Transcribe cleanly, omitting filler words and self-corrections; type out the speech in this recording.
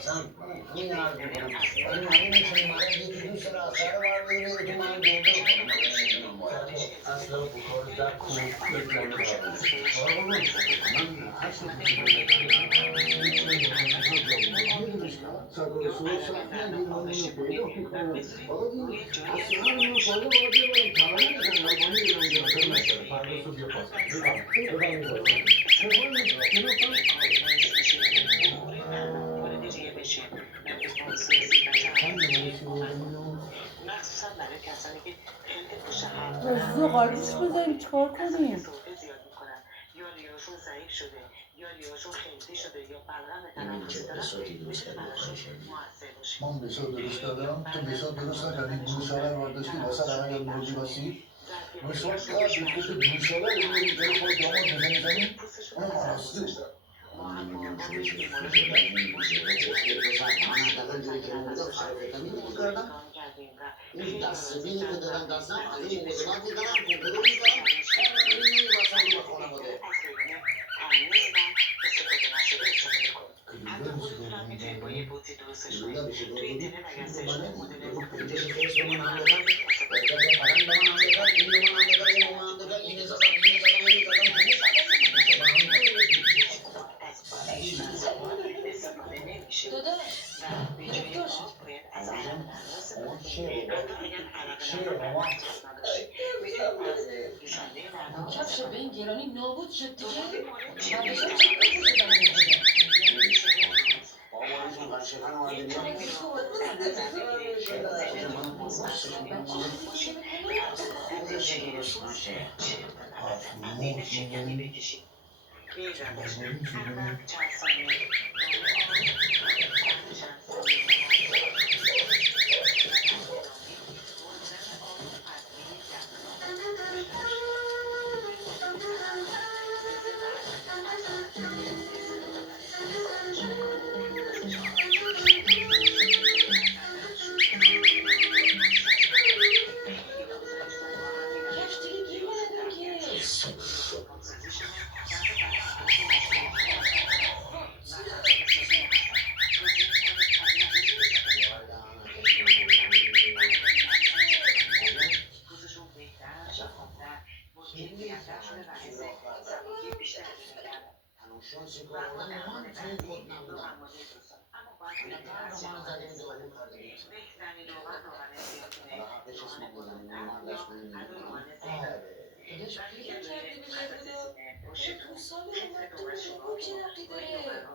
Sen niye yardım ediyorsun? Benim adım için bana bir sürü hasarı var diye bir ihtimal doğdu. اصلا بخار در کنفت جانب آقا من هست سرکار سرور سخت نگیر من اینو پیدا میکنم آقا این اصلا من بالا باید برم تمام میکنم من میرم جنازه نشده فردا صبح بیا پاس مخصوصا برای کسانی که خیلی پشت حرف زغال روش بذاریم چیکار کنیم؟ سرفه زیاد میکنن یا لیاشون ضعیف شده یا لیاشون خیلی شده یا بلغم تنفسی دارن میتونه براشون موثر باشه. من بسیار درست دادم تو بسیار درست نکردی گوشاله رو برداشتی واسه رقم موجی باسی مسواک کرد که تو گوشاله رو میری جلو خود داماد بزنی زمین اونم آراسته این دستبینی که دادم دستم از این موزنات میدارم کنترل میدارم این نمیبستم رو به خانواده حتی خودتون هم میتونید با یه بوتی درستش کنید توی اینترنت اگر سرچ کنید مدل مختلف استفاده نمیشه و به جای آب باید از علم استفاده کنید. حتی اگر علاقه نداشتید میتونید از جوشنده نعنا کفش به این گرانی نابود شد دیگه میشه شکنی بکشید میزنش هر چند ثانیه کفش دیگه گیر ندادم که شانسی کردن من توی خود نبودم اینا طرف من زدیم دوباره کرده بود حقش اسم بودم من داشت من داداش پیدا کردی به خدا تو سال اومد تو به چه ربطی داره؟